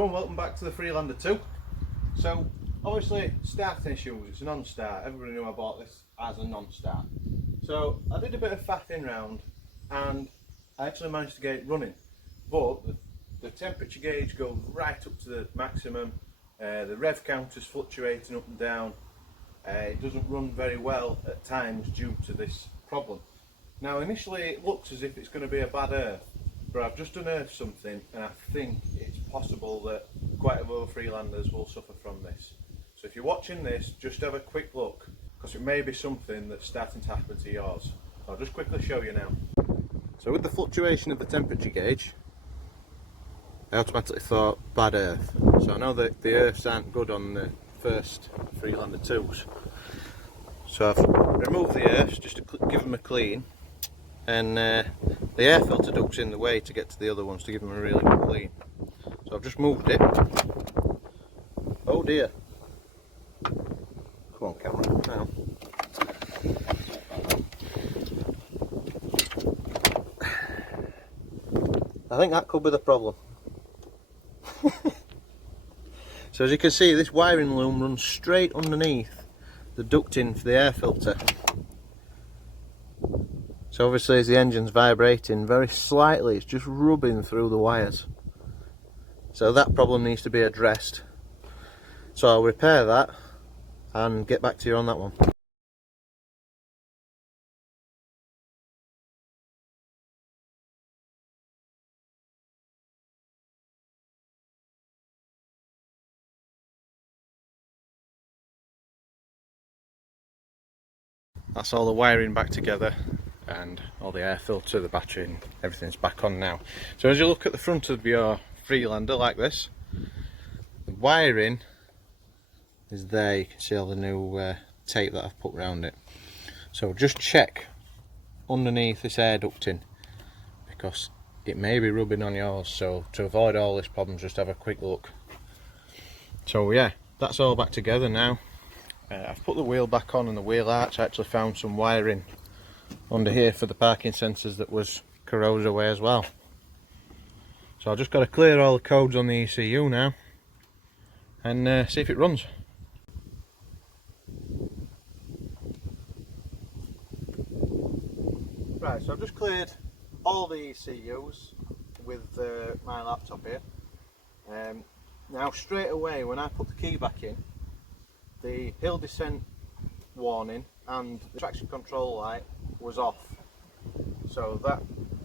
everyone, welcome back to the Freelander 2. So obviously starting issues, it's a non-start. Everybody knew I bought this as a non-start. So I did a bit of faffing round and I actually managed to get it running. But the temperature gauge goes right up to the maximum. The rev counter's fluctuating up and down. It doesn't run very well at times due to this problem. Now initially it looks as if it's going to be a bad earth, but I've just unearthed something and I think it's possible that quite a lot of Freelanders will suffer from this. So if you're watching this, just have a quick look, because it may be something that's starting to happen to yours. I'll just quickly show you now. So with the fluctuation of the temperature gauge, I automatically thought bad earth. So I know that the earths aren't good on the first Freelander 2s. So I've removed the earths just to give them a clean. And the air filter duct's in the way to get to the other ones to give them a really good clean. So I've just moved it. Oh dear. Come on camera, now. I think that could be the problem. So as you can see, this wiring loom runs straight underneath the ducting for the air filter. So obviously as the engine's vibrating very slightly, it's just rubbing through the wires. So that problem needs to be addressed. So I'll repair that and get back to you on that one. That's all the wiring back together, and all the air filter, the battery, and everything's back on now. So as you look at the front of your Freelander like this, the wiring is there. You can see all the new tape that I've put around it. So just check underneath this air ducting, because it may be rubbing on yours. So to avoid all this problems, just have a quick look. So yeah, that's all back together now. I've put the wheel back on and the wheel arch. I actually found some wiring under here for the parking sensors that was corroded away as well. So I've just got to clear all the codes on the ECU now and see if it runs. Right, so I've just cleared all the ECUs with my laptop here. Now straight away when I put the key back in, the hill descent warning and the traction control light was off. So that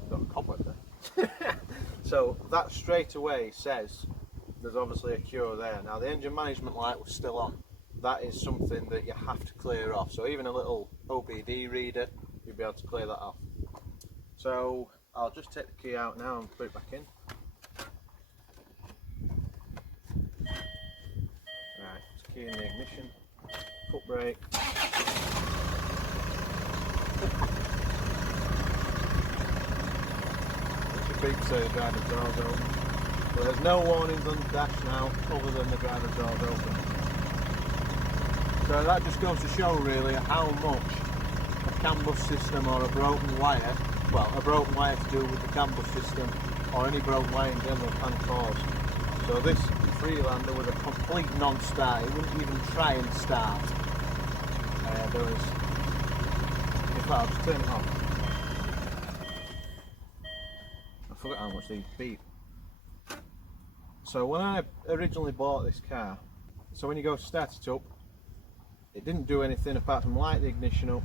got a cobweb there. So that straight away says there's obviously a cure there. Now the engine management light was still on. That is something that you have to clear off. So even a little OBD reader, you'll be able to clear that off. So I'll just take the key out now and put it back in. Right, it's key in the ignition, foot brake. It's a big say the driver's door's open. But there's no warnings on the dash now other than the driver's door's open. So that just goes to show really how much a Canbus system or a broken wire, well a broken wire to do with the Canbus system or any broken wire in general can cause. So this Freelander was a complete non-start. It wouldn't even try and start. There was, in fact I'll just turn it on. I forgot how much these beep. So when I originally bought this car, so when you go to start it up, it didn't do anything apart from light the ignition up.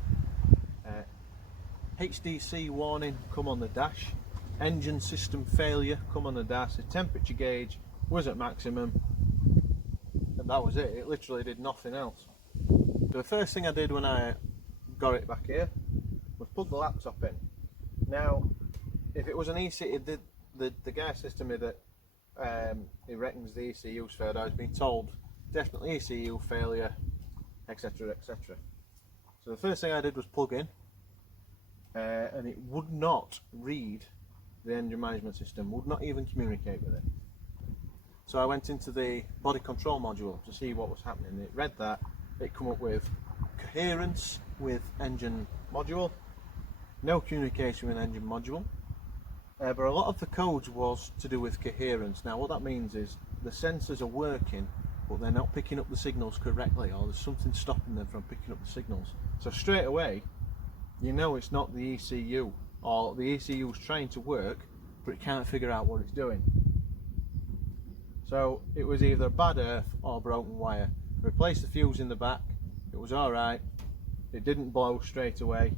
HDC warning come on the dash, engine system failure come on the dash, the temperature gauge was at maximum, and that was it. It literally did nothing else. So the first thing I did when I got it back here was plug the laptop in. Now if it was an ECU, the guy says to me that he reckons the ECU's failed. I was being told definitely ECU failure, etc, etc. So the first thing I did was plug in, and it would not read the engine management system, would not even communicate with it. So I went into the body control module to see what was happening. It read that, it come up with coherence with engine module, no communication with engine module, but a lot of the codes was to do with coherence. Now what that means is the sensors are working, but they're not picking up the signals correctly, or there's something stopping them from picking up the signals. So straight away, you know it's not the ECU, or the ECU is trying to work, but it can't figure out what it's doing. So it was either bad earth or broken wire. Replaced the fuse in the back, it was alright, it didn't blow straight away,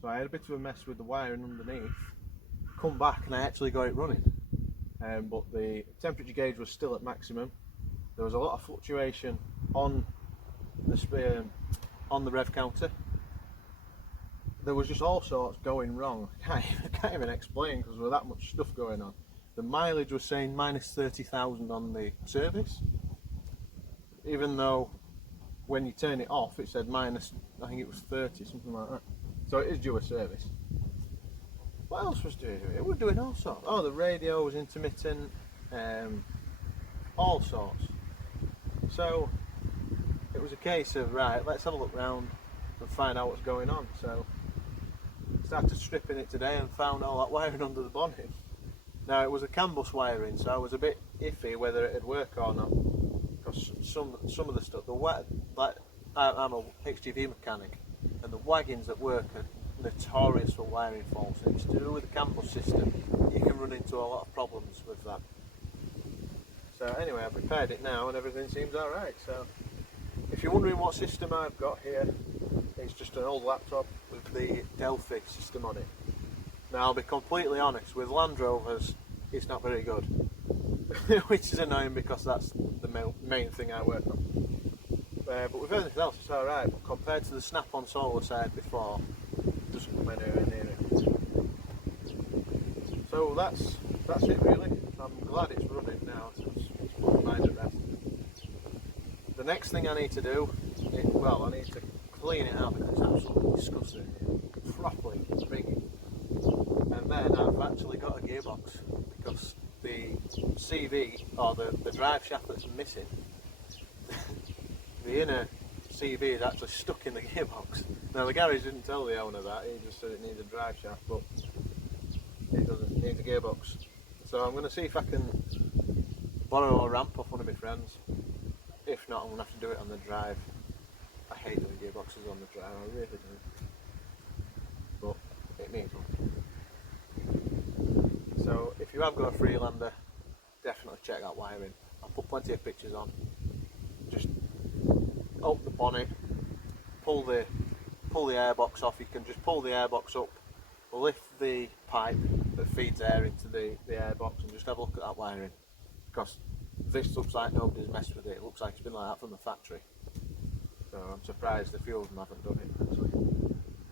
so I had a bit of a mess with the wiring underneath. Come back and I actually got it running, but the temperature gauge was still at maximum. There was a lot of fluctuation on the rev counter. There was just all sorts going wrong. I can't even explain, because there was that much stuff going on. The mileage was saying minus 30,000 on the service, even though when you turn it off it said minus, I think it was 30, something like that. So it is due a service. What else was doing? It was doing all sorts. Oh, the radio was intermittent, all sorts. So it was a case of, right, let's have a look round and find out what's going on. So started stripping it today and found all that wiring under the bonnet. Now it was a Canbus wiring, so I was a bit iffy whether it'd work or not, because some of the stuff, I'm a HGV mechanic, and the wagons at work are notorious for wiring faults. It's to do with the Canbus system. You can run into a lot of problems with that. So anyway, I've repaired it now and everything seems alright. So if you're wondering what system I've got here, it's just an old laptop with the Delphi system on it. Now I'll be completely honest, with Land Rovers it's not very good, which is annoying because that's the main thing I work on. But with everything else it's alright, but compared to the Snap-on solar side before, it doesn't come anywhere near it. So that's it really. I'm glad it's running now, so it's put my mind at rest. The next thing I need to do, I need to clean it out because it's absolutely disgusting, properly ringing. And then I've actually got a gearbox, because the CV, or the drive shaft that's missing, the inner CV is actually stuck in the gearbox. Now the garage didn't tell the owner that, he just said it needs a drive shaft, but it doesn't, it needs a gearbox. So I'm going to see if I can borrow a ramp off one of my friends. If not, I'm going to have to do it on the drive. I hate doing gearboxes on the drive, I really do. But it needs one. So if you have got a Freelander, definitely check that wiring. I'll put plenty of pictures on. Just open the bonnet, pull the airbox off. You can just pull the airbox up, lift the pipe that feeds air into the airbox, and just have a look at that wiring, because this looks like nobody's messed with it. It looks like it's been like that from the factory. So I'm surprised a few of them haven't done it actually.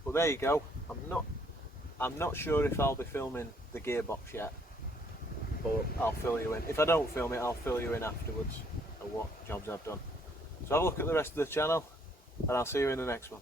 But there you go. I'm not sure if I'll be filming the gearbox yet, but I'll fill you in. If I don't film it, I'll fill you in afterwards of what jobs I've done. So have a look at the rest of the channel, and I'll see you in the next one.